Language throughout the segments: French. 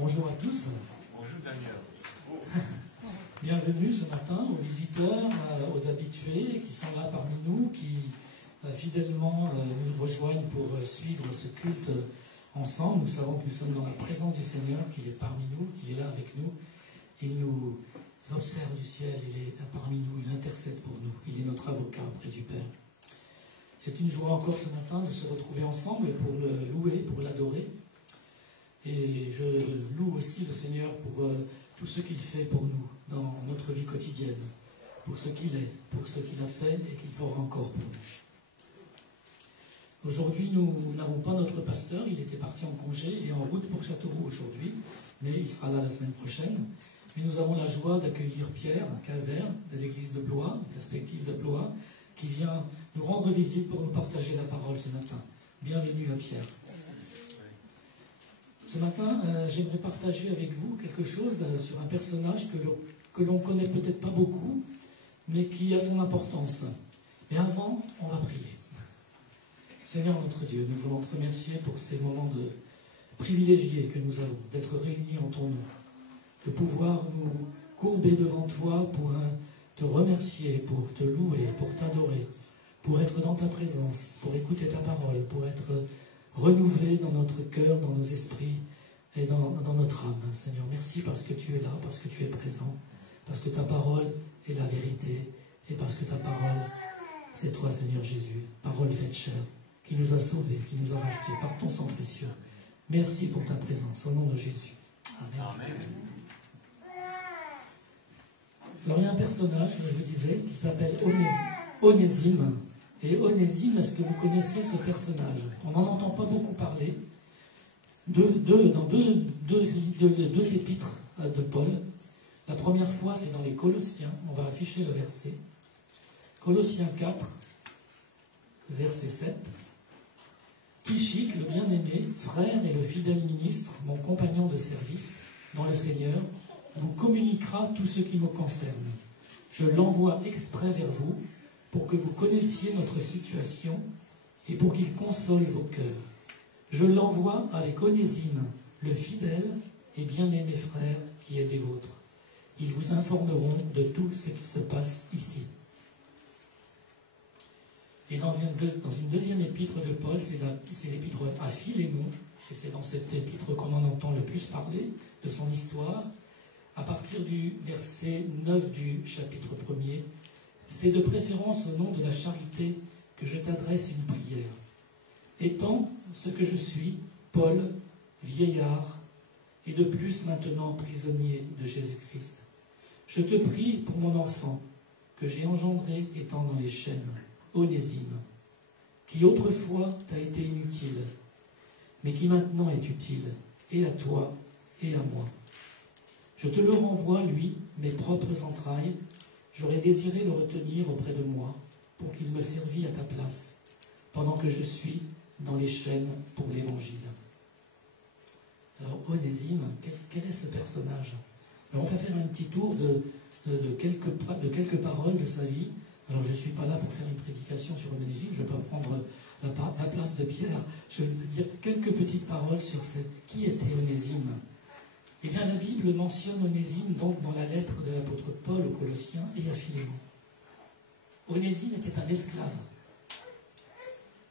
Bonjour à tous. Bonjour Daniel. Bienvenue ce matin aux visiteurs, aux habitués qui sont là parmi nous, qui fidèlement nous rejoignent pour suivre ce culte ensemble. Nous savons que nous sommes dans la présence du Seigneur, qu'il est parmi nous, qu'il est là avec nous. Il nous observe du ciel, il est parmi nous, il intercède pour nous. Il est notre avocat auprès du Père. C'est une joie encore ce matin de se retrouver ensemble pour le louer, pour l'adorer. Et je loue aussi le Seigneur pour tout ce qu'il fait pour nous dans notre vie quotidienne, pour ce qu'il est, pour ce qu'il a fait et qu'il fera encore pour nous. Aujourd'hui, nous n'avons pas notre pasteur, il était parti en congé, il est en route pour Châteauroux aujourd'hui, mais il sera là la semaine prochaine. Mais nous avons la joie d'accueillir Pierre Calvaire de l'église de Blois, de Perspective de Blois, qui vient nous rendre visite pour nous partager la parole ce matin. Bienvenue à Pierre. Ce matin, j'aimerais partager avec vous quelque chose sur un personnage que l'on ne connaît peut-être pas beaucoup, mais qui a son importance. Mais avant, on va prier. Seigneur notre Dieu, nous voulons te remercier pour ces moments privilégiés que nous avons, d'être réunis en ton nom, de pouvoir nous courber devant toi pour te remercier, pour te louer, pour t'adorer, pour être dans ta présence, pour écouter ta parole, pour être renouvelé dans notre cœur, dans nos esprits et dans notre âme. Seigneur, merci parce que tu es là, parce que tu es présent, parce que ta parole est la vérité et parce que ta parole, c'est toi, Seigneur Jésus, parole faite chair, qui nous a sauvés, qui nous a rachetés par ton sang précieux. Merci pour ta présence, au nom de Jésus. Amen. Amen. Alors il y a un personnage, je vous disais, qui s'appelle Onésime. Et Onésime, est-ce que vous connaissez ce personnage? On n'en entend pas beaucoup parler. Dans deux épîtres de Paul. La première fois, c'est dans les Colossiens. On va afficher le verset. Colossiens 4, verset 7. Tychik, le bien-aimé, frère et le fidèle ministre, mon compagnon de service dans le Seigneur, vous communiquera tout ce qui me concerne. Je l'envoie exprès vers vous, pour que vous connaissiez notre situation et pour qu'il console vos cœurs. Je l'envoie avec Onésime, le fidèle et bien-aimé frère qui est des vôtres. Ils vous informeront de tout ce qui se passe ici. Et dans une deuxième épître de Paul, c'est l'épître à Philémon, et c'est dans cette épître qu'on en entend le plus parler, de son histoire, à partir du verset 9 du chapitre 1er. C'est de préférence au nom de la charité que je t'adresse une prière. Étant ce que je suis, Paul, vieillard, et de plus maintenant prisonnier de Jésus-Christ, je te prie pour mon enfant, que j'ai engendré étant dans les chaînes, Onésime, qui autrefois t'a été inutile, mais qui maintenant est utile, et à toi et à moi. Je te le renvoie, lui, mes propres entrailles. J'aurais désiré le retenir auprès de moi pour qu'il me servît à ta place, pendant que je suis dans les chaînes pour l'Évangile. Alors, Onésime, quel est ce personnage? Alors, on va faire un petit tour de quelques paroles de sa vie. Alors, je ne suis pas là pour faire une prédication sur Onésime, je ne vais pas prendre la place de Pierre. Je vais dire quelques petites paroles sur qui était Onésime. Eh bien, la Bible mentionne Onésime donc dans la lettre de l'apôtre Paul aux Colossiens et à Philémon. Onésime était un esclave.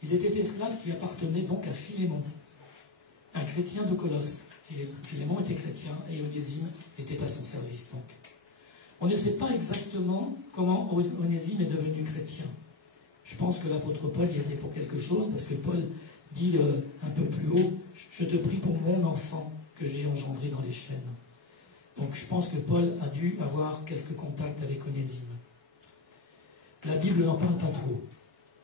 Il était esclave qui appartenait donc à Philémon, un chrétien de Colosse. Philémon était chrétien et Onésime était à son service donc. On ne sait pas exactement comment Onésime est devenu chrétien. Je pense que l'apôtre Paul y était pour quelque chose, parce que Paul dit un peu plus haut, « Je te prie pour mon enfant que j'ai engendré dans les chaînes. » Donc je pense que Paul a dû avoir quelques contacts avec Onésime. La Bible n'en parle pas trop.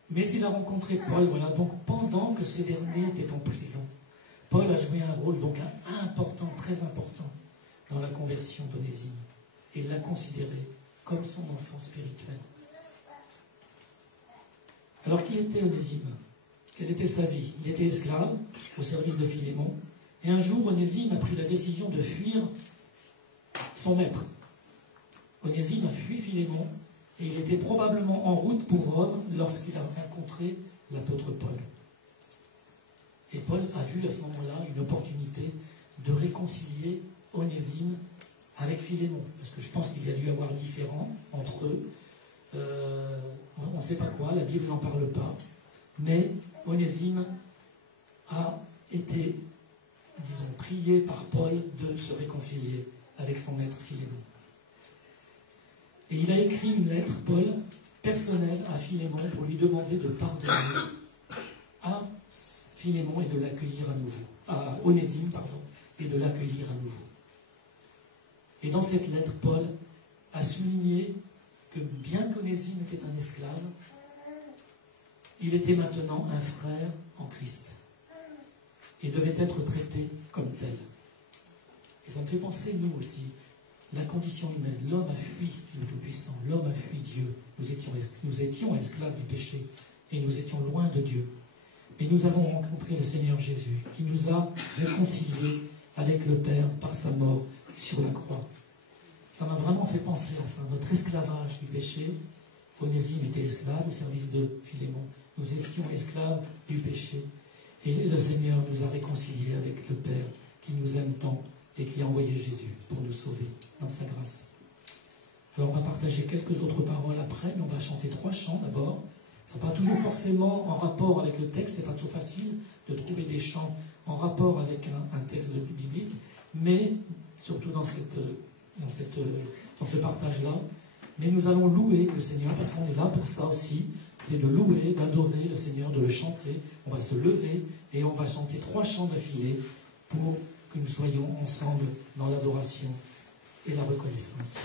Mais il a rencontré Paul, voilà, donc pendant que ce dernier était en prison. Paul a joué un rôle donc important, très important, dans la conversion d'Onésime. Et il l'a considéré comme son enfant spirituel. Alors qui était Onésime? Quelle était sa vie? Il était esclave au service de Philémon. Et un jour, Onésime a pris la décision de fuir son maître. Onésime a fui Philémon et il était probablement en route pour Rome lorsqu'il a rencontré l'apôtre Paul. Et Paul a vu à ce moment-là une opportunité de réconcilier Onésime avec Philémon, parce que je pense qu'il y a dû y avoir différent entre eux. On ne sait pas quoi, la Bible n'en parle pas, mais Onésime a été, disons, prié par Paul de se réconcilier avec son maître Philémon. Et il a écrit une lettre, Paul, personnelle à Philémon pour lui demander de pardonner à Philémon et de l'accueillir à nouveau, à Onésime, pardon, et de l'accueillir à nouveau. Et dans cette lettre, Paul a souligné que bien qu'Onésime était un esclave, il était maintenant un frère en Christ et devait être traité comme tel. Et ça me fait penser, nous aussi, la condition humaine. L'homme a fui le Tout-Puissant, l'homme a fui Dieu. Nous étions esclaves du péché et nous étions loin de Dieu. Mais nous avons rencontré le Seigneur Jésus qui nous a réconciliés avec le Père par sa mort sur la croix. Ça m'a vraiment fait penser à ça, notre esclavage du péché. Onésime était esclave au service de Philémon. Nous étions esclaves du péché. Et le Seigneur nous a réconciliés avec le Père qui nous aime tant et qui a envoyé Jésus pour nous sauver dans sa grâce. Alors on va partager quelques autres paroles après, mais on va chanter 3 chants d'abord. Ce n'est pas toujours forcément en rapport avec le texte, ce n'est pas toujours facile de trouver des chants en rapport avec un texte biblique, mais surtout dans ce partage-là. Mais nous allons louer le Seigneur, parce qu'on est là pour ça aussi, c'est de louer, d'adorer le Seigneur, de le chanter. On va se lever et on va chanter 3 chants d'affilée pour que nous soyons ensemble dans l'adoration et la reconnaissance.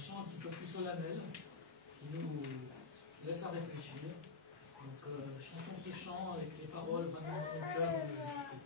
chant un petit peu plus solennel qui nous laisse à réfléchir. Donc chantons ce chant avec les paroles vraiment dans nos cœurs, dans nos esprits.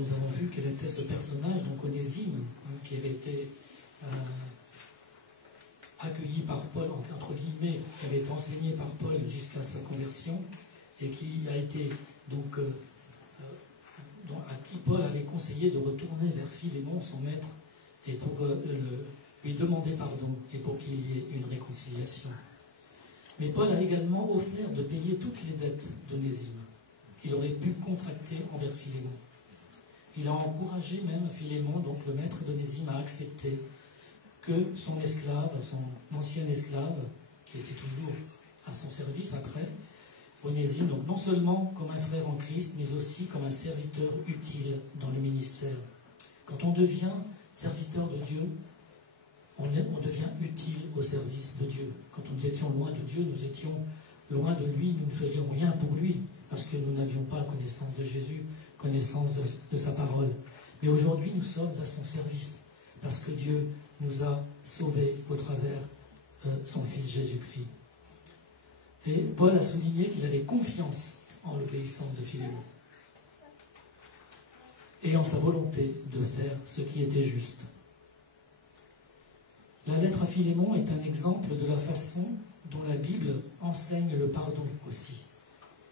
Nous avons vu quel était ce personnage, donc Onésime, qui avait été accueilli par Paul, entre guillemets, qui avait été enseigné par Paul jusqu'à sa conversion, et qui a été donc à qui Paul avait conseillé de retourner vers Philémon, son maître, et pour lui demander pardon, et pour qu'il y ait une réconciliation. Mais Paul a également offert de payer toutes les dettes d'Onésime qu'il aurait pu contracter envers Philémon. Il a encouragé même Philémon, donc le maître d'Onésime, à accepter que son esclave, son ancien esclave, qui était toujours à son service après, Onésime, donc non seulement comme un frère en Christ, mais aussi comme un serviteur utile dans le ministère. Quand on devient serviteur de Dieu, on devient utile au service de Dieu. Quand nous étions loin de Dieu, nous étions loin de lui, nous ne faisions rien pour lui, parce que nous n'avions pas connaissance de Jésus, connaissance de sa parole. Mais aujourd'hui, nous sommes à son service, parce que Dieu nous a sauvés au travers son Fils Jésus-Christ. Et Paul a souligné qu'il avait confiance en l'obéissance de Philémon et en sa volonté de faire ce qui était juste. La lettre à Philémon est un exemple de la façon dont la Bible enseigne le pardon aussi.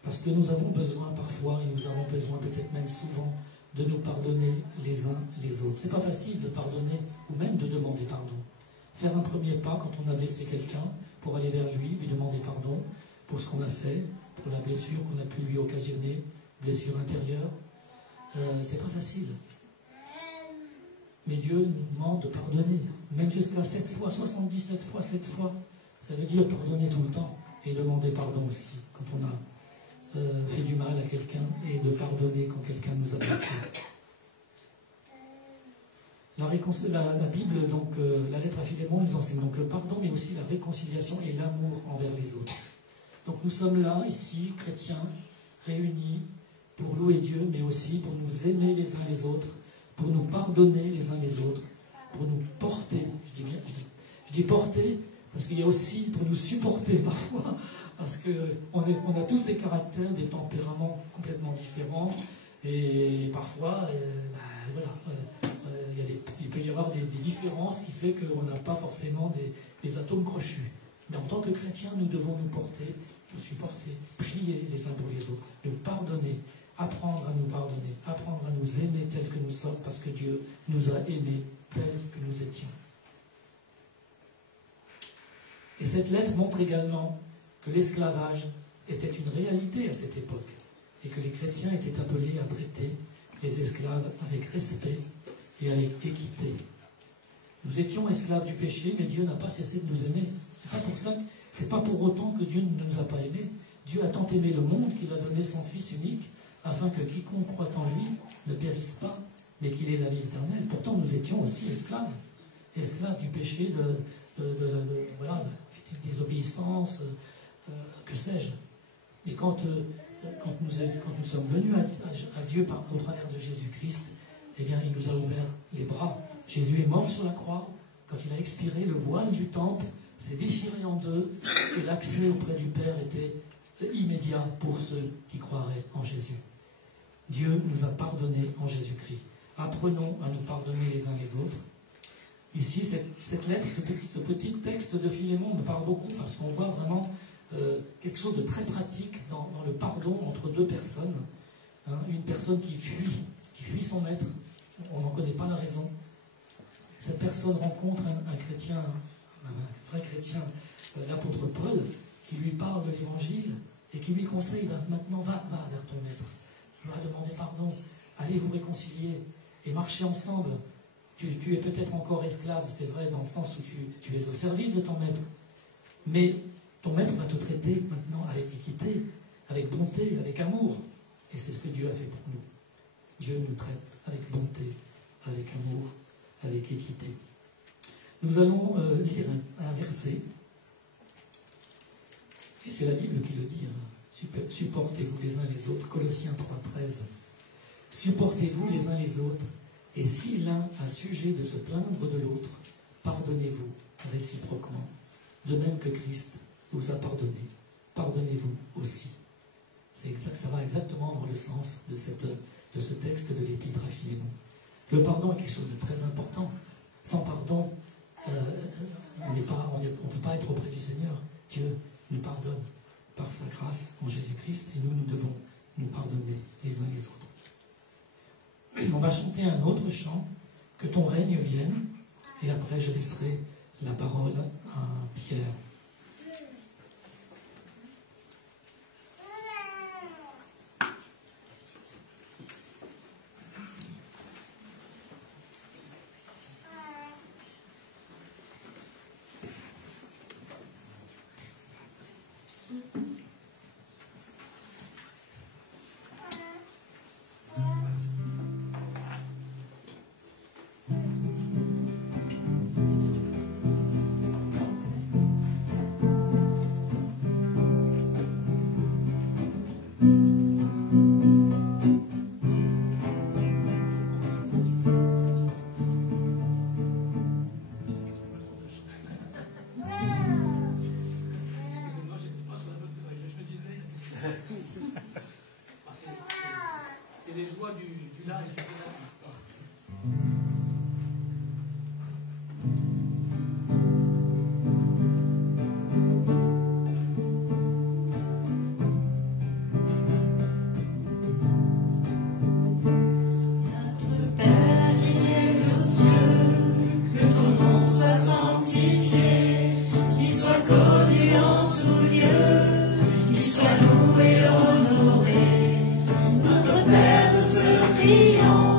Parce que nous avons besoin parfois, et nous avons besoin peut-être même souvent, de nous pardonner les uns les autres. C'est pas facile de pardonner ou même de demander pardon. Faire un premier pas quand on a blessé quelqu'un pour aller vers lui, lui demander pardon pour ce qu'on a fait, pour la blessure qu'on a pu lui occasionner, blessure intérieure, c'est pas facile. Mais Dieu nous demande de pardonner, même jusqu'à 7 fois, 77 fois, 7 fois. Ça veut dire pardonner tout le temps et demander pardon aussi quand on a fait du mal à quelqu'un et de pardonner quand quelqu'un nous a blessés. La Bible, donc la lettre à Philémon, nous enseigne donc le pardon, mais aussi la réconciliation et l'amour envers les autres. Donc nous sommes là, ici, chrétiens, réunis pour louer Dieu, mais aussi pour nous aimer les uns les autres, pour nous pardonner les uns les autres, pour nous porter. Je dis porter, parce qu'il y a aussi pour nous supporter parfois, parce qu'on a tous des caractères, des tempéraments complètement différents, et parfois, il peut y avoir des différences qui fait qu'on n'a pas forcément des atomes crochus. Mais en tant que chrétiens, nous devons nous porter, nous supporter, prier les uns pour les autres, nous pardonner, apprendre à nous pardonner, apprendre à nous aimer tels que nous sommes, parce que Dieu nous a aimés tels que nous étions. Et cette lettre montre également que l'esclavage était une réalité à cette époque, et que les chrétiens étaient appelés à traiter les esclaves avec respect et avec équité. Nous étions esclaves du péché, mais Dieu n'a pas cessé de nous aimer. C'est pas pour autant que Dieu ne nous a pas aimés. Dieu a tant aimé le monde qu'il a donné son Fils unique, afin que quiconque croit en lui ne périsse pas, mais qu'il ait la vie éternelle. Pourtant, nous étions aussi esclaves du péché, voilà, des désobéissances, que sais-je. Mais quand nous sommes venus à Dieu au travers de Jésus-Christ, eh bien, il nous a ouvert les bras. Jésus est mort sur la croix. Quand il a expiré, le voile du temple s'est déchiré en deux, et l'accès auprès du Père était immédiat pour ceux qui croiraient en Jésus. Dieu nous a pardonnés en Jésus-Christ. Apprenons à nous pardonner les uns les autres. Ici, cette lettre, ce petit texte de Philémon me parle beaucoup, parce qu'on voit vraiment quelque chose de très pratique dans le pardon entre deux personnes. Une personne qui fuit son maître, on n'en connaît pas la raison. Cette personne rencontre un chrétien, un vrai chrétien, l'apôtre Paul, qui lui parle de l'évangile et qui lui conseille, maintenant va vers ton maître, va demander pardon, allez vous réconcilier et marcher ensemble. Tu es peut-être encore esclave, c'est vrai, dans le sens où tu es au service de ton maître, mais ton maître va te traiter maintenant avec équité, avec bonté, avec amour. Et c'est ce que Dieu a fait pour nous. Dieu nous traite avec bonté, avec amour, avec équité. Nous allons lire un verset, et c'est la Bible qui le dit, supportez-vous les uns les autres, Colossiens 3,13. Supportez-vous les uns les autres, et si l'un a sujet de se plaindre de l'autre, pardonnez-vous réciproquement, de même que Christ vous a pardonné, pardonnez-vous aussi. Ça va exactement dans le sens de ce texte de l'Épître à Philémon. Le pardon est quelque chose de très important. Sans pardon, on ne peut pas être auprès du Seigneur. Dieu nous pardonne par sa grâce en Jésus-Christ, et nous devons nous pardonner les uns les autres. On va chanter un autre chant, que ton règne vienne, et après je laisserai la parole à Pierre. C'est les joies du live et du service. Notre Père qui es aux cieux, que ton nom soit sanctifié, qu'il soit connu en tout lieu, qu'il soit loué, honoré. Notre Père, nous te prions.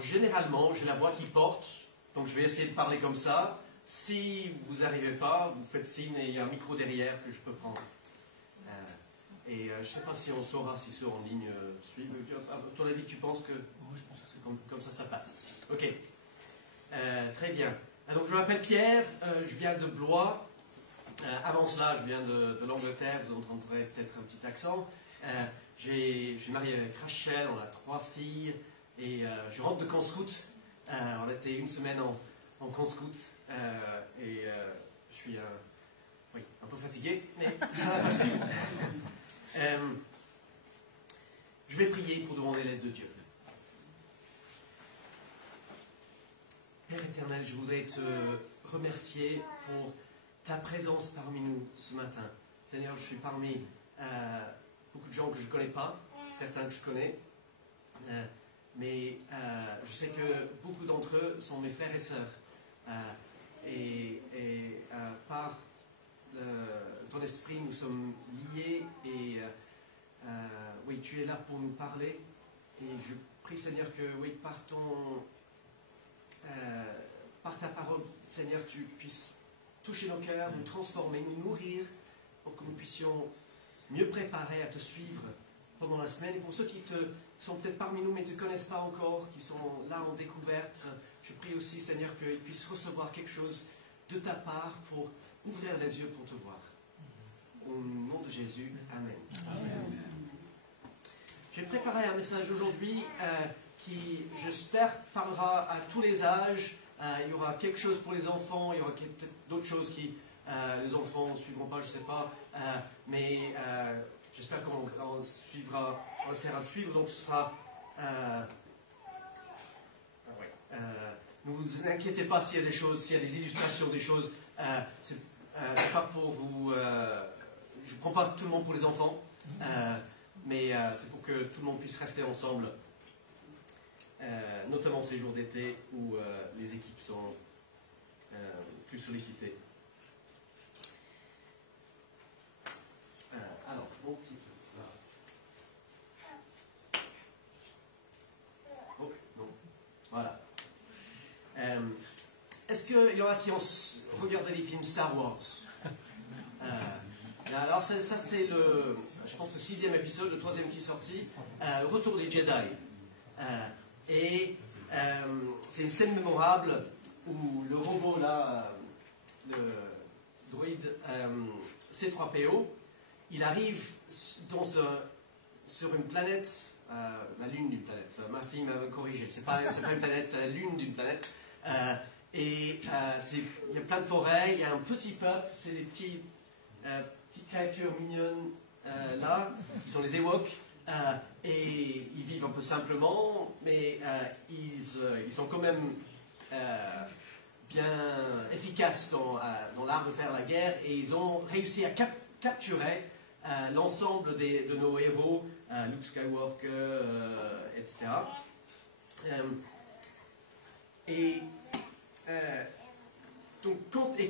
Alors généralement, j'ai la voix qui porte, donc je vais essayer de parler comme ça. Si vous n'arrivez pas, vous faites signe et il y a un micro derrière que je peux prendre. Je ne sais pas si on saura si ceux en ligne suivent. À ton avis, tu penses que... Moi, je pense que c'est comme ça passe. Ok. Très bien. Donc je m'appelle Pierre, je viens de Blois. Avant cela, je viens de l'Angleterre, vous entendrez peut-être un petit accent. Je suis marié avec Rachel, on a 3 filles, et je rentre de camp scout. On était une semaine en camp scout, et je suis un peu fatigué, mais ça va passer. Je vais prier pour demander l'aide de Dieu. Père éternel, je voudrais te remercier pour ta présence parmi nous ce matin. Seigneur, je suis parmi beaucoup de gens que je ne connais pas, certains que je connais, mais je sais que beaucoup d'entre eux sont mes frères et sœurs. Par ton esprit, nous sommes liés et oui, tu es là pour nous parler. Et je prie, Seigneur, que oui, par ta parole, Seigneur, tu puisses toucher nos cœurs, nous transformer, nous nourrir, pour que nous puissions mieux préparer à te suivre pendant la semaine. Et pour ceux qui sont peut-être parmi nous, mais ne te connaissent pas encore, qui sont là en découverte, je prie aussi, Seigneur, qu'ils puissent recevoir quelque chose de ta part pour ouvrir les yeux pour te voir. Au nom de Jésus, Amen. Amen. J'ai préparé un message aujourd'hui qui, j'espère, parlera à tous les âges. Il y aura quelque chose pour les enfants, il y aura peut-être d'autres choses qui les enfants ne suivront pas, je ne sais pas. Mais j'espère qu'on essaiera de suivre. Donc ce sera... ne vous inquiétez pas s'il y a des choses, s'il y a des illustrations, des choses. C'est pas pour vous... je ne prends pas tout le monde pour les enfants. Mais c'est pour que tout le monde puisse rester ensemble. Notamment ces jours d'été où les équipes sont plus sollicitées. Alors, mon petit truc là. Oh, non. Voilà. Est-ce qu'il y en a qui ont regardé les films Star Wars? Alors, ça c'est je pense, le 6e épisode, le 3e qui est sorti, Retour des Jedi. C'est une scène mémorable où le robot là, le droïde C3PO, il arrive sur une planète, la lune d'une planète. Ma fille m'a corrigé. C'est pas une planète, c'est la lune d'une planète. Il y a plein de forêts, il y a un petit peuple, c'est des petites créatures mignonnes là, qui sont les Ewoks. Et ils vivent un peu simplement, mais ils sont quand même bien efficaces dans l'art de faire la guerre, et ils ont réussi à capturer l'ensemble de nos héros, Luke Skywalker, etc.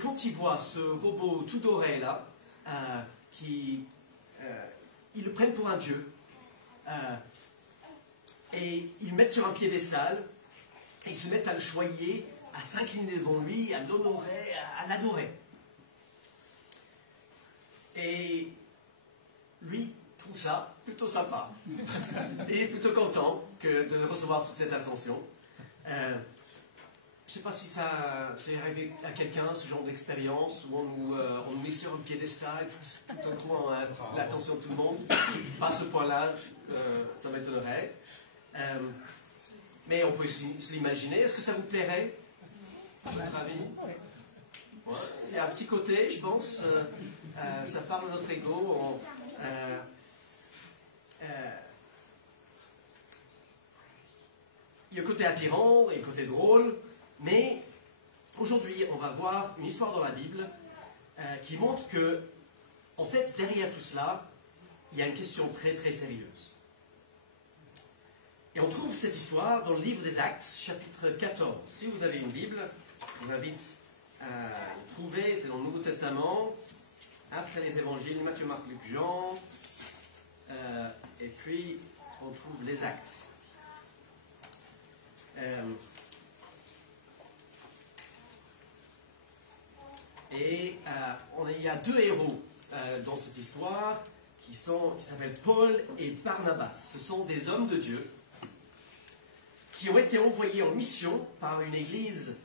Quand ils voient ce robot tout doré là, ils le prennent pour un dieu. Et ils le mettent sur un piédestal et ils se mettent à le choyer, à s'incliner devant lui, à l'honorer, à l'adorer. Et lui trouve ça plutôt sympa. Et il est plutôt content de recevoir toute cette attention. Je ne sais pas si ça c'est arrivé à quelqu'un, ce genre d'expérience, où on nous met sur un piédestal, tout en trouvant l'attention de tout le monde. Pas à ce point-là, ça m'étonnerait. Mais on peut se l'imaginer. Est-ce que ça vous plairait, à votre avis? Ouais. Il y a un petit côté, je pense, ça parle de notre ego. Il y a un côté attirant et un côté drôle, mais aujourd'hui, on va voir une histoire dans la Bible qui montre que, en fait, derrière tout cela, il y a une question très très sérieuse. Et on trouve cette histoire dans le livre des Actes, chapitre 14. Si vous avez une Bible, je vous invite à le trouver, c'est dans le Nouveau Testament, après les évangiles, Matthieu, Marc, Luc, Jean, et puis on trouve les Actes. Il y a deux héros dans cette histoire qui s'appellent Paul et Barnabas. Ce sont des hommes de Dieu qui ont été envoyés en mission par une église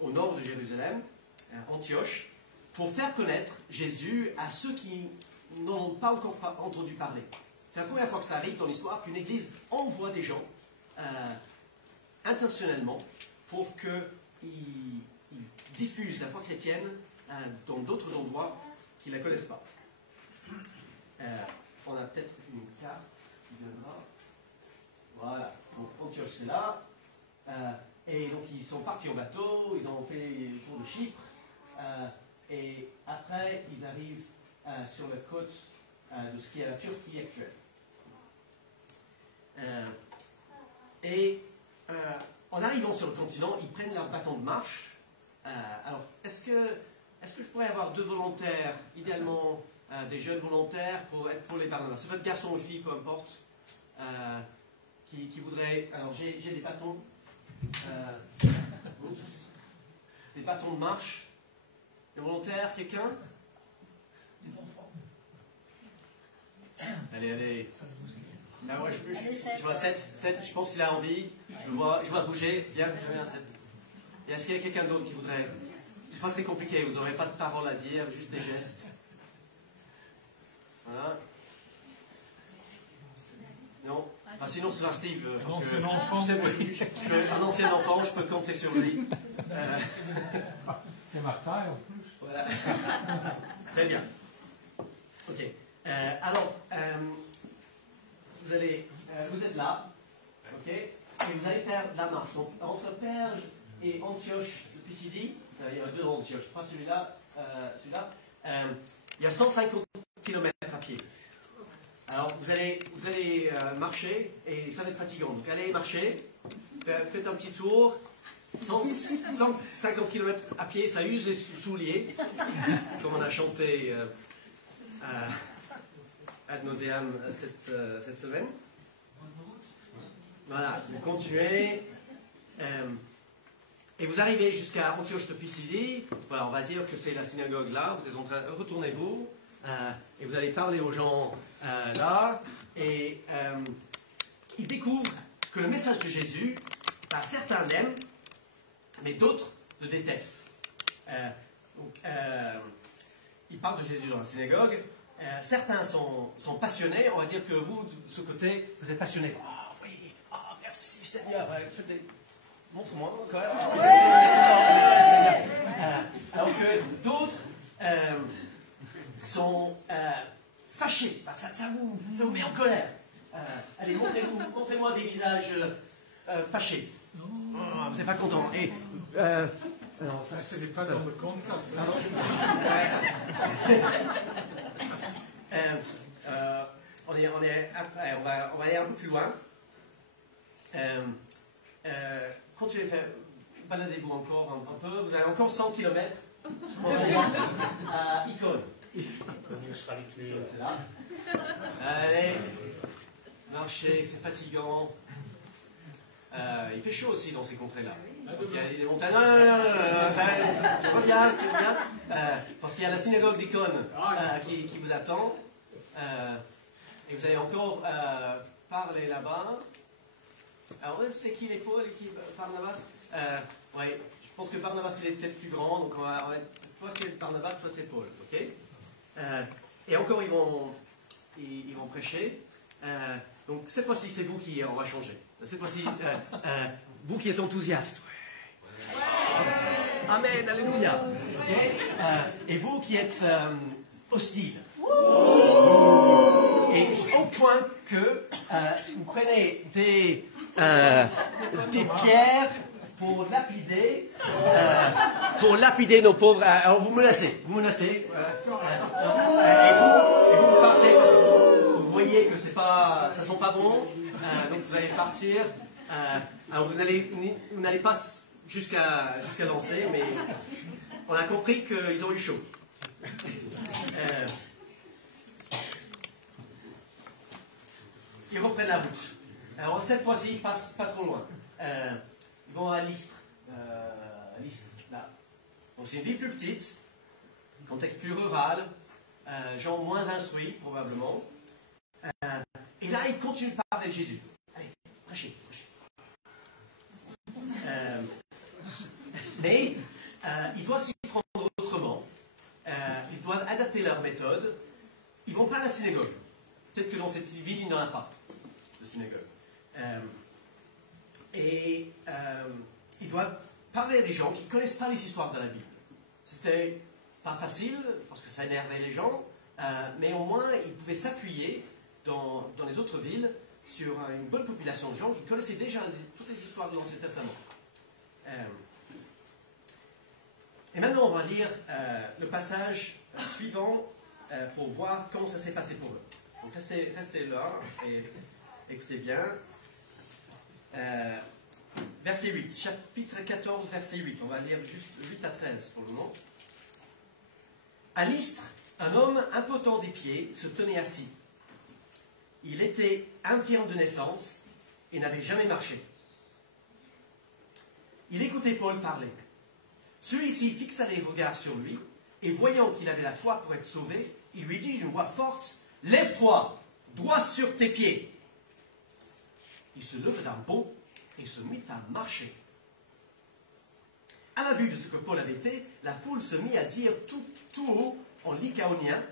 au nord de Jérusalem, Antioche, pour faire connaître Jésus à ceux qui n'en ont pas encore entendu parler. C'est la première fois que ça arrive dans l'histoire qu'une église envoie des gens intentionnellement pour qu'ils diffusent la foi chrétienne dans d'autres endroits qui ne la connaissent pas. On a peut-être une carte qui viendra. Voilà, donc Antioche c'est là. Et donc ils sont partis en bateau, ils ont fait le tour de Chypre. Et après ils arrivent sur la côte de ce qui est la Turquie actuelle. En arrivant sur le continent, ils prennent leur bâton de marche. Alors, est-ce que je pourrais avoir deux volontaires, idéalement des jeunes volontaires, pour être pour les Barnabas? C'est pas de garçon ou fille, peu importe, qui voudraient. Alors, j'ai des bâtons. Des bâtons de marche. Des volontaires, quelqu'un? Les enfants. Allez. Ah ouais, je vois 7, je pense qu'il a envie. Je vois bouger. Bien, 7. Et est-ce qu'il y a quelqu'un d'autre qui voudrait? C'est pas très compliqué, vous n'aurez pas de paroles à dire, juste des gestes. Voilà. Non? Sinon, c'est un Steve. C'est un enfant. Je suis un ancien enfant, je peux compter sur lui. C'est ma taille en plus. Voilà. Très bien. Ok. Alors, vous êtes là, ok, et vous allez faire la marche. Donc, entre Perge et Antioche de Pisidie, il y a deux Antioches, pas celui-là, il y a 150 km à pied. Alors, vous allez marcher, et ça va être fatigant. Donc, allez marcher, faites un petit tour. 150 km à pied, ça use les souliers, comme on a chanté ad nauseam cette semaine. Voilà, vous continuez. Et vous arrivez jusqu'à Antioche de Pisidie. Voilà, on va dire que c'est la synagogue là. Vous êtes en train de retournez-vous. Et vous allez parler aux gens là. Et ils découvrent que le message de Jésus, certains l'aiment, mais d'autres le détestent. Ils parlent de Jésus dans la synagogue. Certains sont passionnés. On va dire que vous, de ce côté, vous êtes passionnés. Oh oui, oh merci Seigneur. Montre-moi quand même. Alors que d'autres sont fâchés. Ça vous met en colère. Allez, montrez-moi des visages fâchés. Oh, vous n'êtes pas content. Et Alors, ça, c'est pas dans le contrat. On va aller un peu plus loin. Continuez à faire, baladez-vous encore un peu. Vous avez encore 100 km pour aller à Icône. C'est là. Allez, marchez, c'est fatigant. Il fait chaud aussi dans ces contrées-là. Donc, il y a des montagnes. Non, tu reviens. Parce qu'il y a la synagogue d'Icône qui vous attend. Et vous allez encore parler là-bas. Alors, c'est qui les Paul et qui Barnabas? Ouais, je pense que Barnabas il est peut-être plus grand, donc on va toi tu es Barnabas, toi tu es Paul, ok? Et encore ils vont prêcher. Donc cette fois-ci c'est vous qui on va changer. Cette fois-ci vous qui êtes enthousiaste. Ouais. Amen, alléluia. Okay? Et vous qui êtes hostile. Et au point que vous prenez des pierres pour lapider nos pauvres. Alors vous menacez. Et vous partez. Vous voyez que ça sent pas bon. Donc vous allez partir. Alors vous n'allez pas jusqu'à lancer, mais on a compris qu'ils ont eu chaud. reprennent la route. Alors cette fois-ci, ils passent pas trop loin. Ils vont à Lystre. Là. Donc c'est une ville plus petite, contexte plus rural, gens moins instruits probablement. Et là, ils continuent de parler de Jésus. Allez, prêchez. Mais ils doivent s'y prendre autrement. Ils doivent adapter leur méthode. Ils ne vont pas à la synagogue. Peut-être que dans cette ville, il n'y en a pas de synagogue. Ils doivent parler à des gens qui ne connaissent pas les histoires de la Bible. C'était pas facile, parce que ça énervait les gens, mais au moins, ils pouvaient s'appuyer dans les autres villes sur une bonne population de gens qui connaissaient déjà toutes les histoires de l'Ancien Testament. Et maintenant, on va lire le passage suivant pour voir comment ça s'est passé pour eux. Donc, restez là et écoutez bien. Verset 8, chapitre 14, verset 8. On va lire juste 8 à 13 pour le moment. À Lystre, un homme impotent des pieds se tenait assis. Il était infirme de naissance et n'avait jamais marché. Il écoutait Paul parler. Celui-ci fixa les regards sur lui, et voyant qu'il avait la foi pour être sauvé, il lui dit d'une voix forte, « Lève-toi, droit sur tes pieds !» Il se leva d'un bond et se mit à marcher. À la vue de ce que Paul avait fait, la foule se mit à dire tout haut en lycaonien,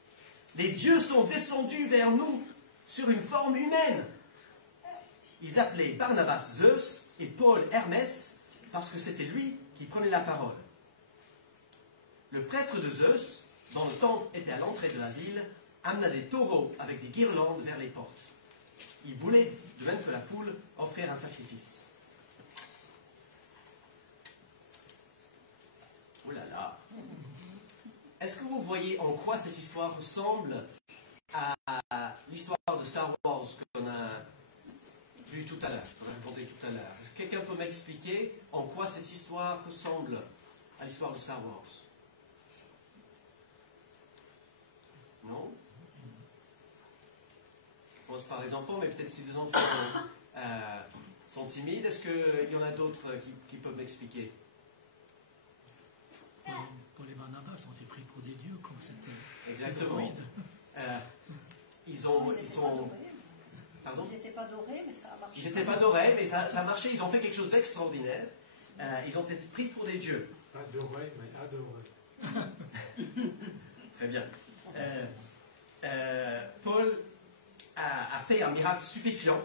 « Les dieux sont descendus vers nous sur une forme humaine !» Ils appelaient Barnabas Zeus et Paul Hermès, parce que c'était lui qui prenait la parole. Le prêtre de Zeus, dont le temple était à l'entrée de la ville, amena des taureaux avec des guirlandes vers les portes. Il voulait, de même que la foule, offrir un sacrifice. Oh là là! Est-ce que vous voyez en quoi cette histoire ressemble à l'histoire de Star Wars qu'on a vu tout à l'heure, qu'on a raconté tout à l'heure? Est-ce que quelqu'un peut m'expliquer en quoi cette histoire ressemble à l'histoire de Star Wars? Non? Je commence par les enfants, mais peut-être si les enfants sont timides, est-ce qu'il y en a d'autres qui peuvent m'expliquer? Pour les Barnabas, ont été pris pour des dieux, comme c'était. Exactement. Ils sont. Pardon? Ils n'étaient pas dorés, mais ça a marché. Ils n'étaient pas dorés, mais ça a marché. Ils ont fait quelque chose d'extraordinaire. Ils ont été pris pour des dieux. Pas dorés, mais adorés. Très bien. Paul a fait un miracle stupéfiant.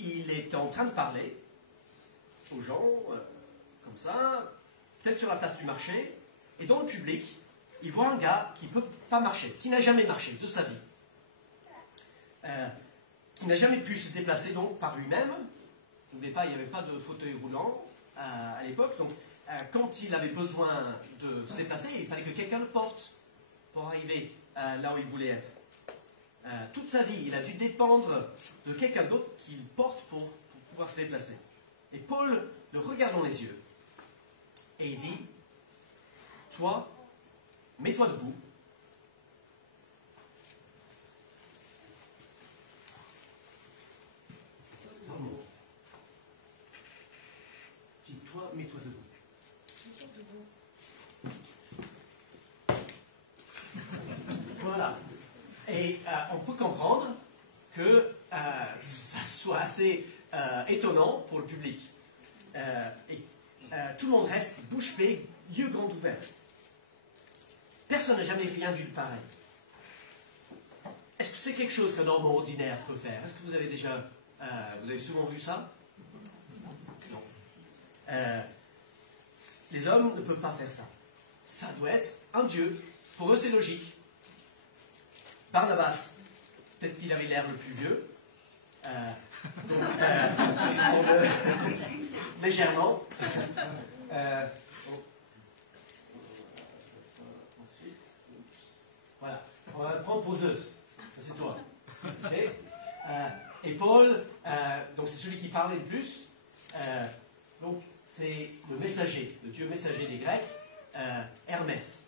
Il est en train de parler aux gens, comme ça, peut-être sur la place du marché, et dans le public, il voit un gars qui ne peut pas marcher, qui n'a jamais marché de sa vie, qui n'a jamais pu se déplacer donc par lui-même. N'oubliez pas, il n'y avait pas de fauteuil roulant à l'époque, donc quand il avait besoin de se déplacer, il fallait que quelqu'un le porte pour arriver là où il voulait être. Toute sa vie, il a dû dépendre de quelqu'un d'autre qui le porte pour pouvoir se déplacer. Et Paul le regarde dans les yeux et il dit, « Toi, mets-toi debout. » Dis-toi, mets-toi debout. Voilà. Et on peut comprendre que ça soit assez étonnant pour le public. Tout le monde reste bouche bée, yeux grands ouverts. Personne n'a jamais rien vu de pareil. Est-ce que c'est quelque chose qu'un homme ordinaire peut faire? Est-ce que vous avez déjà... vous avez souvent vu ça? Non. Les hommes ne peuvent pas faire ça. Ça doit être un dieu. Pour eux, c'est logique. Barnabas, peut-être qu'il avait l'air le plus vieux. Légèrement. Voilà. On va le prendre pour Zeus. Ça, c'est toi. Okay. Et Paul, donc c'est celui qui parlait le plus. Donc c'est le messager, le dieu messager des Grecs, Hermès.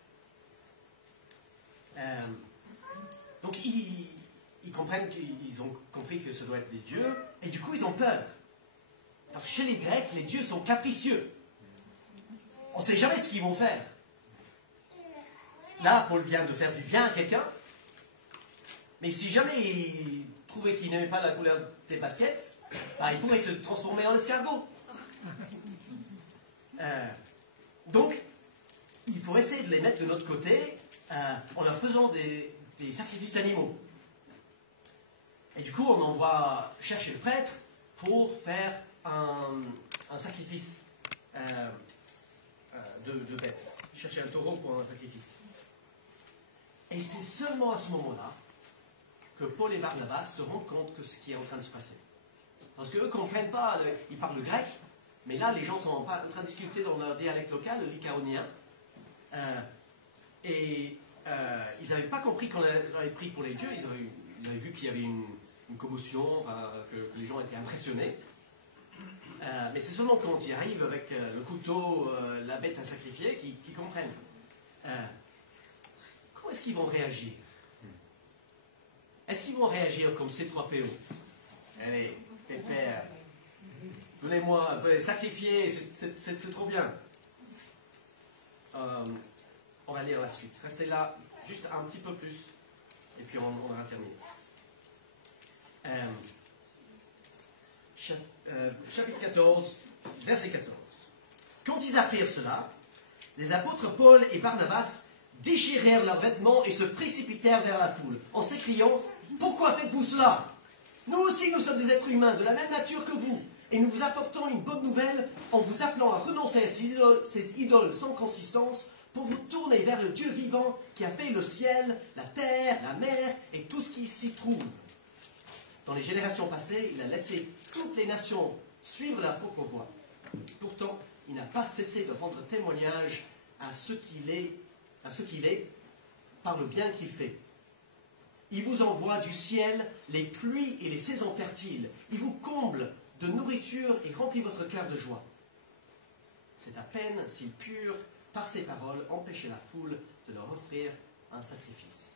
Donc il comprennent qu'ils ont compris que ça doit être des dieux, et du coup ils ont peur. Parce que chez les Grecs, les dieux sont capricieux. On ne sait jamais ce qu'ils vont faire. Là, Paul vient de faire du bien à quelqu'un, mais si jamais il trouvait qu'il n'aimait pas la couleur de tes baskets, bah, il pourrait te transformer en escargot. Donc, il faut essayer de les mettre de notre côté en leur faisant des sacrifices d'animaux. Et du coup, on envoie chercher le prêtre pour faire un sacrifice de bête. Chercher un taureau pour un sacrifice. Et c'est seulement à ce moment-là que Paul et Barnabas se rendent compte de ce qui est en train de se passer. Parce qu'eux ne comprennent pas, ils parlent le grec, mais là, les gens sont en train de discuter dans leur dialecte local, le lycaonien. Ils n'avaient pas compris qu'on avait pris pour les dieux, ils avaient vu qu'il y avait une commotion, que les gens étaient impressionnés. Mais c'est seulement quand ils arrivent avec le couteau, la bête à sacrifier, qu'ils comprennent. Comment est-ce qu'ils vont réagir? Est-ce qu'ils vont réagir comme C3PO? Allez, pépère, donnez-moi, sacrifier, c'est trop bien. On va lire la suite. Restez là juste un petit peu plus, et puis on aura terminé. Chapitre 14, verset 14. Quand ils apprirent cela, les apôtres Paul et Barnabas déchirèrent leurs vêtements et se précipitèrent vers la foule, en s'écriant « Pourquoi faites-vous cela? Nous aussi nous sommes des êtres humains de la même nature que vous, et nous vous apportons une bonne nouvelle en vous appelant à renoncer à ces idoles sans consistance pour vous tourner vers le Dieu vivant qui a fait le ciel, la terre, la mer et tout ce qui s'y trouve. Dans les générations passées, il a laissé toutes les nations suivre leur propre voie. Pourtant, il n'a pas cessé de rendre témoignage à ce qu'il est par le bien qu'il fait. Il vous envoie du ciel les pluies et les saisons fertiles. Il vous comble de nourriture et remplit votre cœur de joie. C'est à peine s'il pure, par ses paroles, empêchait la foule de leur offrir un sacrifice.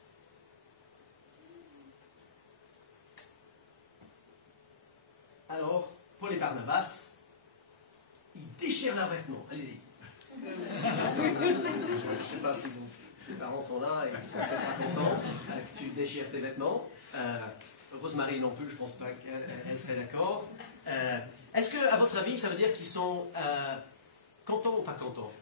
Alors, Paul et Barnabas, ils déchirent leurs vêtements. Allez-y. Je ne sais pas si les parents sont là et ils sont pas contents que tu déchires tes vêtements. Rosemary non plus, je ne pense pas qu'elle serait d'accord. Est-ce que, à votre avis, ça veut dire qu'ils sont contents ou pas contents?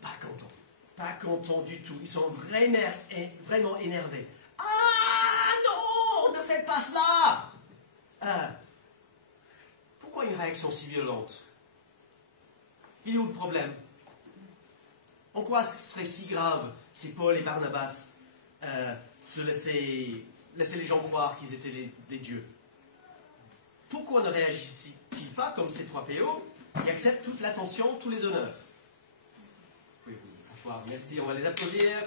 Pas contents. Pas contents du tout. Ils sont vraiment énervés. Ah non, ne faites pas cela! Pourquoi une réaction si violente? Il est où le problème? En quoi ce serait si grave si Paul et Barnabas laissaient les gens croire qu'ils étaient des dieux? Pourquoi ne réagissent-ils pas comme ces trois PO qui acceptent toute l'attention, tous les honneurs? Oui, bonsoir, merci, on va les applaudir.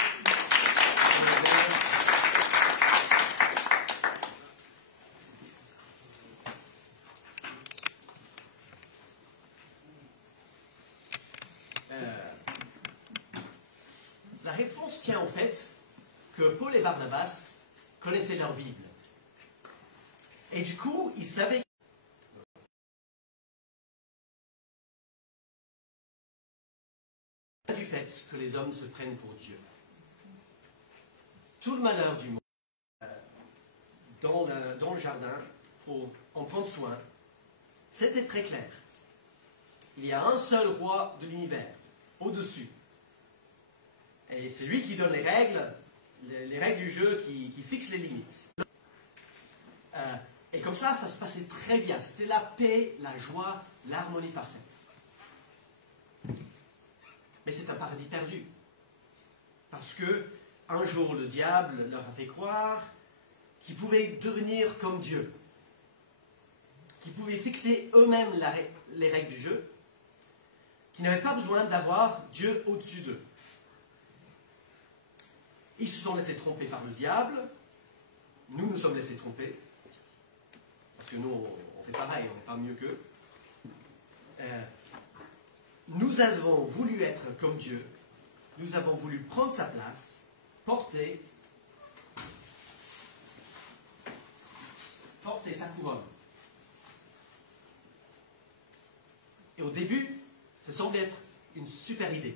La réponse tient au fait que Paul et Barnabas connaissaient leur Bible. Et du coup, ils savaient du fait que les hommes se prennent pour Dieu. Tout le malheur du monde dans le jardin, pour en prendre soin, c'était très clair. Il y a un seul roi de l'univers, au-dessus. Et c'est lui qui donne les règles du jeu, qui fixe les limites. Et comme ça se passait très bien. C'était la paix, la joie, l'harmonie parfaite. Mais c'est un paradis perdu. Parce que un jour, le diable leur a fait croire qu'ils pouvaient devenir comme Dieu. Qu'ils pouvaient fixer eux-mêmes les règles du jeu. Qu'ils n'avaient pas besoin d'avoir Dieu au-dessus d'eux. Ils se sont laissés tromper par le diable. Nous nous sommes laissés tromper. Parce que nous, on fait pareil, on n'est pas mieux qu'eux. Nous avons voulu être comme Dieu. Nous avons voulu prendre sa place, porter porter sa couronne. Et au début, ça semble être une super idée.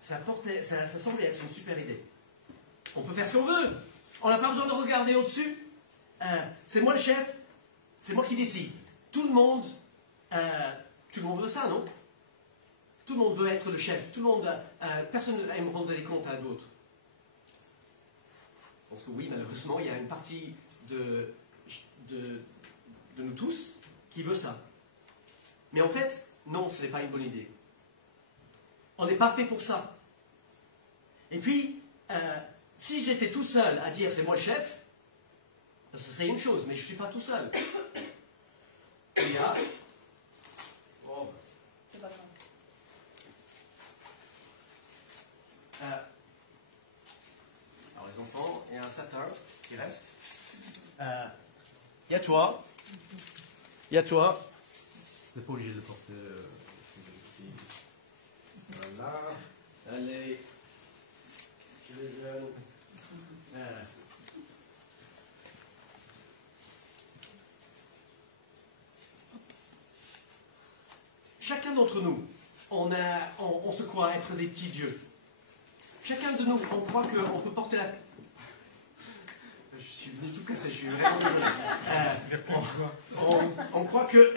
Ça semble être une super idée. On peut faire ce qu'on veut. On n'a pas besoin de regarder au-dessus. C'est moi le chef. C'est moi qui décide. Tout le monde veut ça, non? Tout le monde veut être le chef. Personne n'aime rendre des comptes à d'autres. Parce que oui, malheureusement, il y a une partie de nous tous qui veut ça. Mais en fait, non, ce n'est pas une bonne idée. On n'est pas fait pour ça. Et puis, si j'étais tout seul à dire c'est moi le chef, ce serait une chose, mais je ne suis pas tout seul. Il y a... Oh, C'est pas grave. Alors les enfants, il y a un satin qui reste. Il y a toi. Il y a toi. Vous n'êtes pas obligé de le porter ici. Voilà. Allez. Qu'est-ce que les jeunes Chacun d'entre nous, on se croit être des petits dieux. Chacun de nous, on croit qu'on peut porter la... Je suis venu tout casser, je suis vraiment désolé. On croit que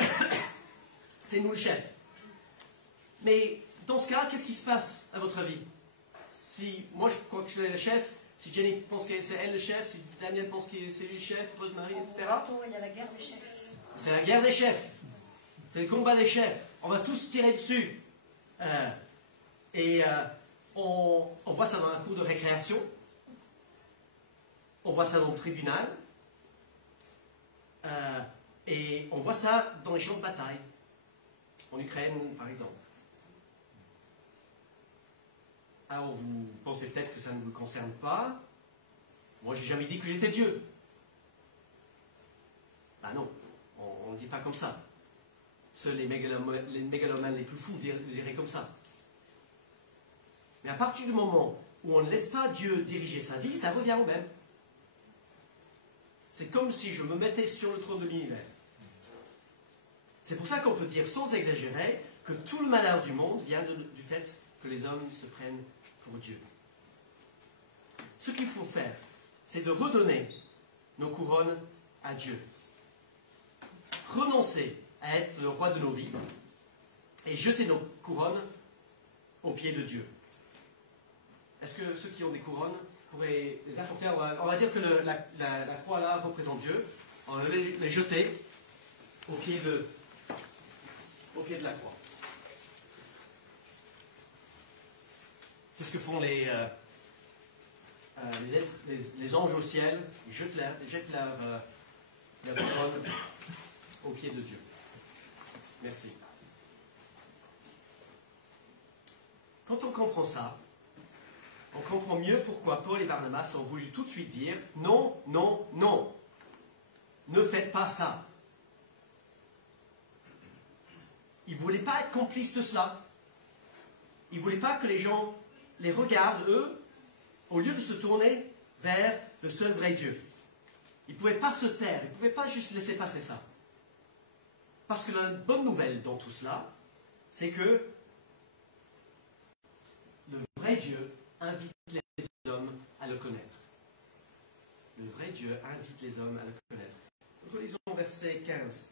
c'est nous le chef. Mais dans ce cas, qu'est-ce qui se passe à votre avis? Si moi je crois que je suis le chef, si Jenny pense que c'est elle le chef, si Daniel pense que c'est lui le chef, Rosemary, etc. Il y a la guerre des chefs. C'est la guerre des chefs. C'est le combat des chefs. On va tous tirer dessus. On voit ça dans un cours de récréation. On voit ça dans le tribunal. Et on voit ça dans les champs de bataille. En Ukraine, par exemple. Alors, vous pensez peut-être que ça ne vous concerne pas. Moi, j'ai jamais dit que j'étais Dieu. Ben non, on ne dit pas comme ça. Seuls les mégalomanes les plus fous diraient comme ça. Mais à partir du moment où on ne laisse pas Dieu diriger sa vie, ça revient au même. C'est comme si je me mettais sur le trône de l'univers. C'est pour ça qu'on peut dire sans exagérer que tout le malheur du monde vient du fait que les hommes se prennent pour Dieu. Ce qu'il faut faire, c'est de redonner nos couronnes à Dieu. Renoncer à être le roi de nos vies et jeter nos couronnes aux pieds de Dieu. Est-ce que ceux qui ont des couronnes pourraient les apporter? On va dire que la croix là représente Dieu. On va les jeter au pied de la croix. C'est ce que font les anges au ciel. Ils jettent leur couronne au pied de Dieu. Merci. Quand on comprend ça, on comprend mieux pourquoi Paul et Barnabas ont voulu tout de suite dire non, non, non. Ne faites pas ça. Ils ne voulaient pas être complices de cela. Ils ne voulaient pas que les gens les regardent, eux, au lieu de se tourner vers le seul vrai Dieu. Ils ne pouvaient pas se taire, ils ne pouvaient pas juste laisser passer ça. Parce que la bonne nouvelle dans tout cela, c'est que le vrai Dieu invite les hommes à le connaître. Le vrai Dieu invite les hommes à le connaître. Relisons verset 15.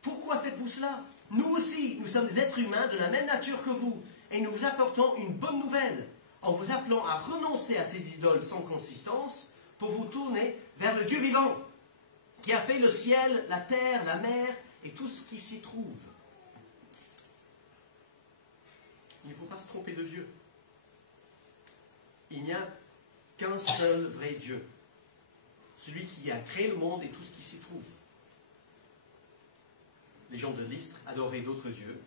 Pourquoi faites-vous cela? Nous aussi, nous sommes des êtres humains de la même nature que vous, et nous vous apportons une bonne nouvelle, en vous appelant à renoncer à ces idoles sans consistance, pour vous tourner vers le Dieu vivant, qui a fait le ciel, la terre, la mer, et tout ce qui s'y trouve. Il ne faut pas se tromper de Dieu. Il n'y a qu'un seul vrai Dieu, celui qui a créé le monde et tout ce qui s'y trouve. Les gens de Lystre adoraient d'autres dieux,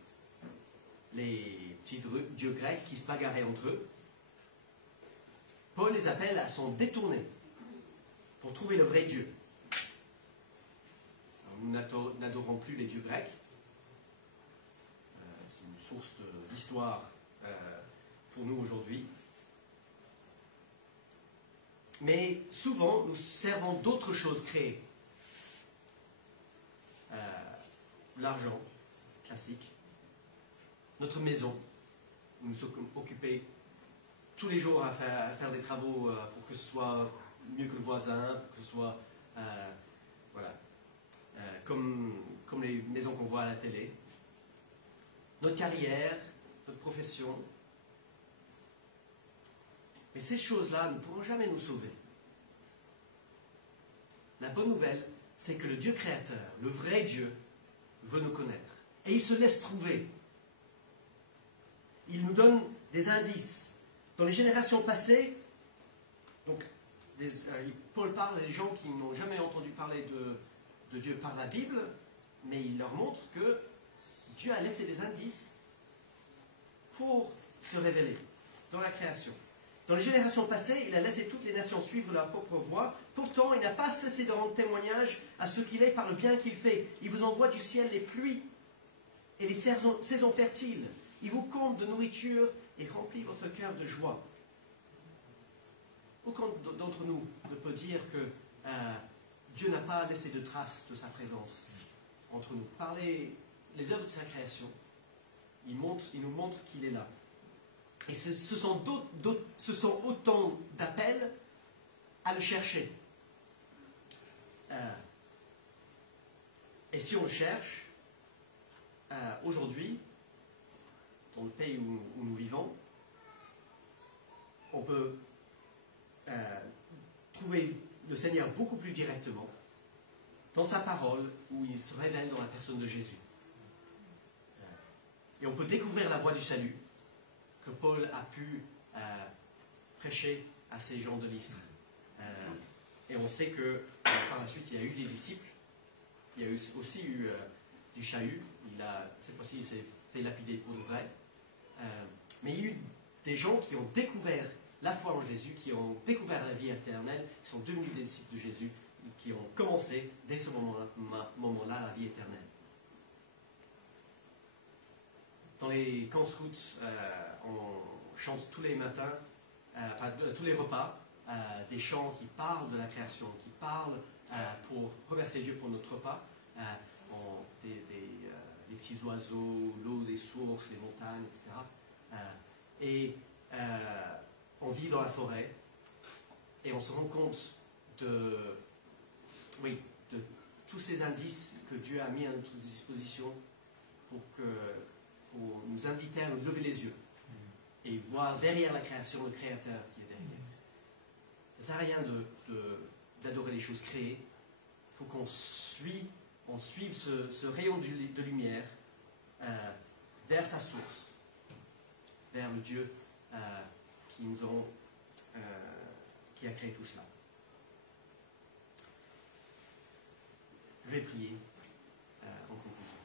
les petits dieux grecs qui se bagarraient entre eux. Paul les appelle à s'en détourner pour trouver le vrai Dieu. Alors, nous n'adorons plus les dieux grecs. C'est une source d'histoire pour nous aujourd'hui. Mais souvent, nous servons d'autres choses créées. L'argent, classique. Notre maison, nous nous occupons tous les jours à faire des travaux pour que ce soit mieux que le voisin, pour que ce soit voilà, comme les maisons qu'on voit à la télé. Notre carrière, notre profession. Mais ces choses-là ne pourront jamais nous sauver. La bonne nouvelle, c'est que le Dieu créateur, le vrai Dieu, veut nous connaître. Et il se laisse trouver. Il nous donne des indices. Dans les générations passées, donc, Paul parle des gens qui n'ont jamais entendu parler de Dieu par la Bible, mais il leur montre que Dieu a laissé des indices pour se révéler dans la création. Dans les générations passées, il a laissé toutes les nations suivre leur propre voie. Pourtant, il n'a pas cessé de rendre témoignage à ce qu'il est par le bien qu'il fait. Il vous envoie du ciel les pluies et les saisons fertiles. Il vous comble de nourriture et remplit votre cœur de joie. Aucun d'entre nous ne peut dire que Dieu n'a pas laissé de traces de sa présence entre nous. Par les œuvres de sa création, il nous montre qu'il est là. Et ce sont autant d'appels à le chercher. Et si on le cherche, aujourd'hui, dans le pays où nous vivons, on peut trouver le Seigneur beaucoup plus directement dans sa parole, où il se révèle dans la personne de Jésus. Et on peut découvrir la voie du salut que Paul a pu prêcher à ces gens de Lystre. Et on sait que par la suite, il y a eu des disciples, il y a aussi eu du chahut, cette fois-ci il s'est fait lapider pour de vrai. Mais il y a eu des gens qui ont découvert la foi en Jésus, qui ont découvert la vie éternelle, qui sont devenus des disciples de Jésus, et qui ont commencé dès ce moment-là la vie éternelle. Dans les camps scouts, on chante tous les matins, tous les repas, des chants qui parlent de la création, qui parlent pour remercier Dieu pour notre repas, les petits oiseaux, l'eau des sources, les montagnes, etc. On vit dans la forêt et on se rend compte de tous ces indices que Dieu a mis à notre disposition pour nous inviter à nous lever les yeux et voir derrière la création le Créateur qui est derrière. Ça ne sert à rien d'adorer les choses créées. Il faut qu'on suive ce rayon de lumière vers sa source, vers le Dieu qui a créé tout cela. Je vais prier en conclusion.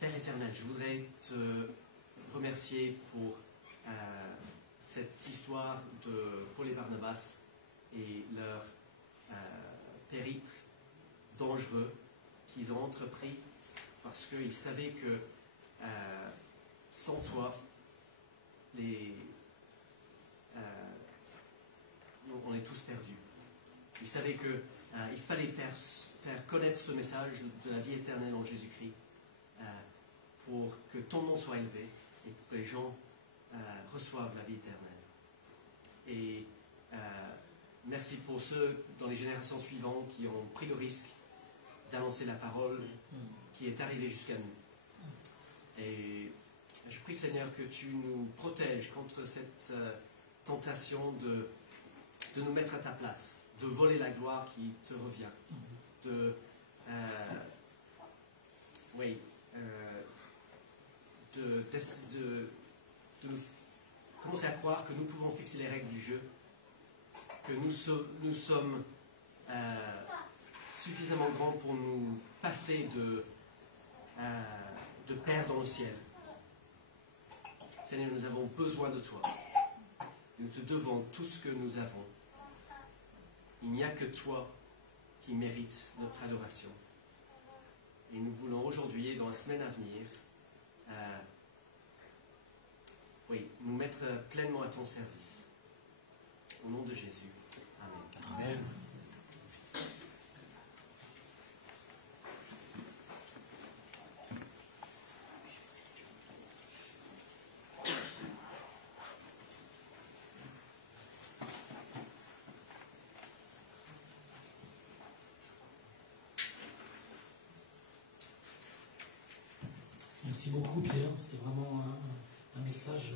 Père éternel, je voudrais te remercier pour cette histoire de Paul et Barnabas et leur périple dangereux qu'ils ont entrepris parce qu'ils savaient que sans toi, on est tous perdus. Ils savaient qu'il fallait faire connaître ce message de la vie éternelle en Jésus-Christ pour que ton nom soit élevé et pour que les gens reçoivent la vie éternelle. Et merci pour ceux dans les générations suivantes qui ont pris le risque d'annoncer la parole qui est arrivée jusqu'à nous. Et je prie, Seigneur, que tu nous protèges contre cette tentation de nous mettre à ta place, de voler la gloire qui te revient, de nous commencer à croire que nous pouvons fixer les règles du jeu, que nous sommes suffisamment grands pour nous passer de Père dans le ciel. Seigneur, nous avons besoin de toi. Nous te devons tout ce que nous avons. Il n'y a que toi qui mérites notre adoration. Et nous voulons aujourd'hui et dans la semaine à venir nous mettre pleinement à ton service. Au nom de Jésus. Amen. Amen. Merci beaucoup Pierre, c'était vraiment un message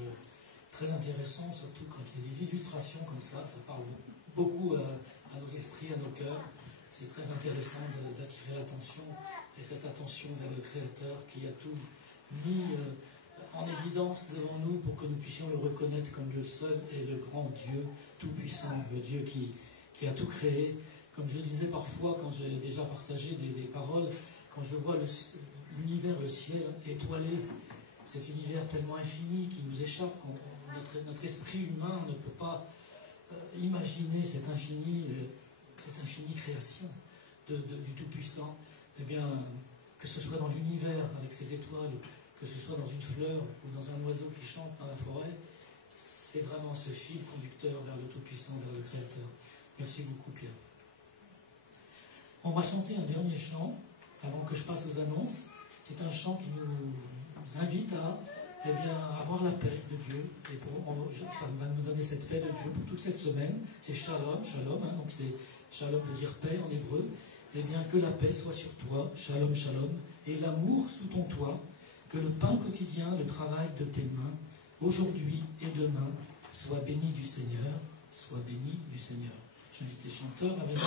très intéressant, surtout quand il y a des illustrations comme ça parle beaucoup à nos esprits, à nos cœurs. C'est très intéressant d'attirer l'attention, et cette attention vers le Créateur qui a tout mis en évidence devant nous pour que nous puissions le reconnaître comme le seul et le grand Dieu tout-puissant, le Dieu qui a tout créé. Comme je disais parfois, quand j'ai déjà partagé des paroles, quand je vois l'univers, le ciel étoilé, cet univers tellement infini qui nous échappe, notre esprit humain ne peut pas imaginer cette infinie création du Tout-Puissant. Eh bien, que ce soit dans l'univers avec ses étoiles, que ce soit dans une fleur ou dans un oiseau qui chante dans la forêt, c'est vraiment ce fil conducteur vers le Tout-Puissant, vers le Créateur. Merci beaucoup Pierre. On va chanter un dernier chant avant que je passe aux annonces. C'est un chant qui nous invite à avoir la paix de Dieu. Et ça va nous donner cette paix de Dieu pour toute cette semaine. C'est Shalom, hein, donc Shalom veut dire paix en hébreu. Eh bien, que la paix soit sur toi, Shalom, Shalom, et l'amour sous ton toit, que le pain quotidien, le travail de tes mains, aujourd'hui et demain, soit béni du Seigneur, soit béni du Seigneur. J'invite les chanteurs à venir.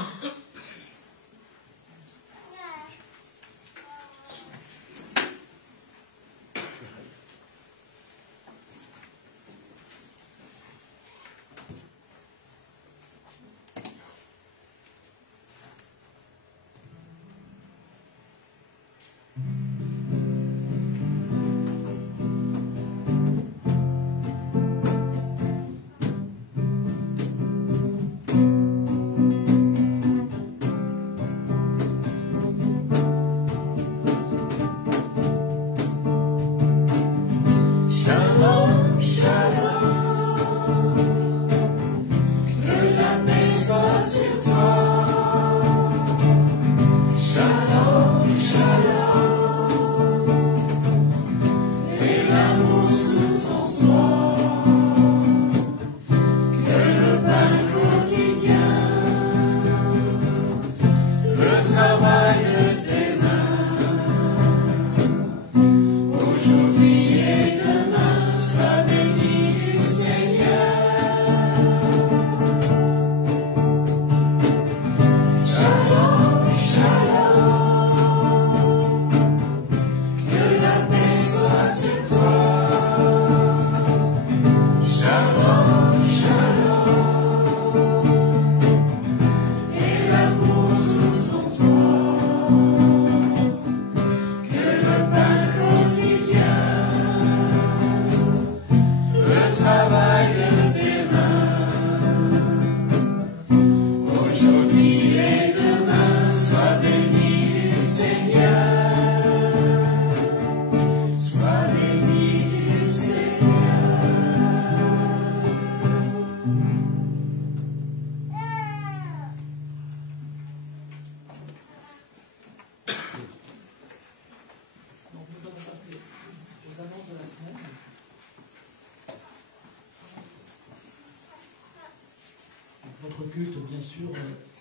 Votre culte, bien sûr,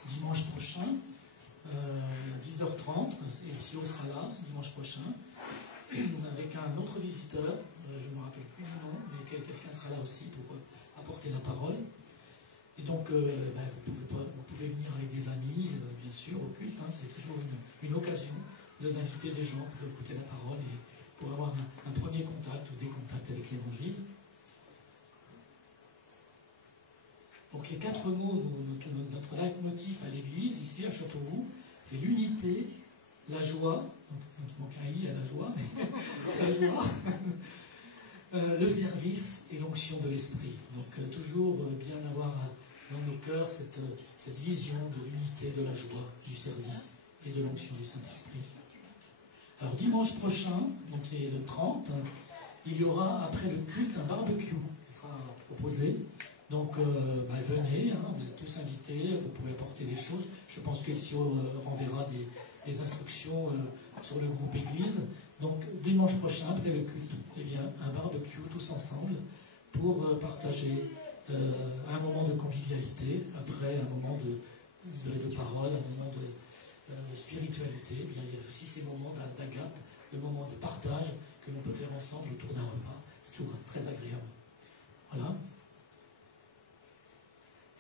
dimanche prochain, 10h30, et Sio sera là, ce dimanche prochain, avec un autre visiteur, je ne me rappelle plus du nom, mais quelqu'un sera là aussi pour apporter la parole. Et donc, vous pouvez venir avec des amis, bien sûr, au culte, hein, c'est toujours une occasion d'inviter des gens pour écouter la parole et pour avoir un premier contact ou des contacts avec l'Évangile. Donc les 4 mots, notre leitmotiv à l'église, ici à Châteauroux, c'est l'unité, la joie, donc il manque un i à la joie, mais la joie, le service et l'onction de l'esprit. Donc toujours bien avoir dans nos cœurs cette vision de l'unité, de la joie, du service et de l'onction du Saint-Esprit. Alors dimanche prochain, donc c'est le 30, il y aura après le culte un barbecue qui sera proposé. Donc venez, hein, vous êtes tous invités, vous pouvez apporter des choses. Je pense qu'Elcio renverra des instructions sur le groupe Église. Donc dimanche prochain, après le culte, eh bien, un barbecue tous ensemble pour partager un moment de convivialité, après un moment de parole, un moment de spiritualité. Eh bien, il y a aussi ces moments d'agape, le moment de partage que l'on peut faire ensemble autour d'un repas. C'est toujours très agréable. Voilà.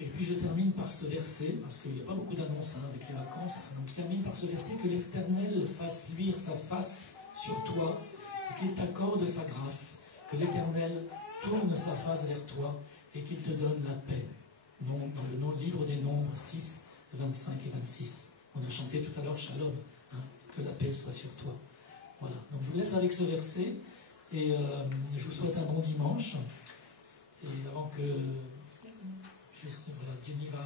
Et puis je termine par ce verset, parce qu'il n'y a pas beaucoup d'annonces avec les vacances, donc je termine par ce verset: que l'Éternel fasse luire sa face sur toi, et qu'il t'accorde sa grâce, que l'Éternel tourne sa face vers toi, et qu'il te donne la paix. Dans le livre des Nombres 6, 25 et 26. On a chanté tout à l'heure Shalom, hein, que la paix soit sur toi. Voilà, donc je vous laisse avec ce verset, et je vous souhaite un bon dimanche. Et avant que... Voilà, Jenny va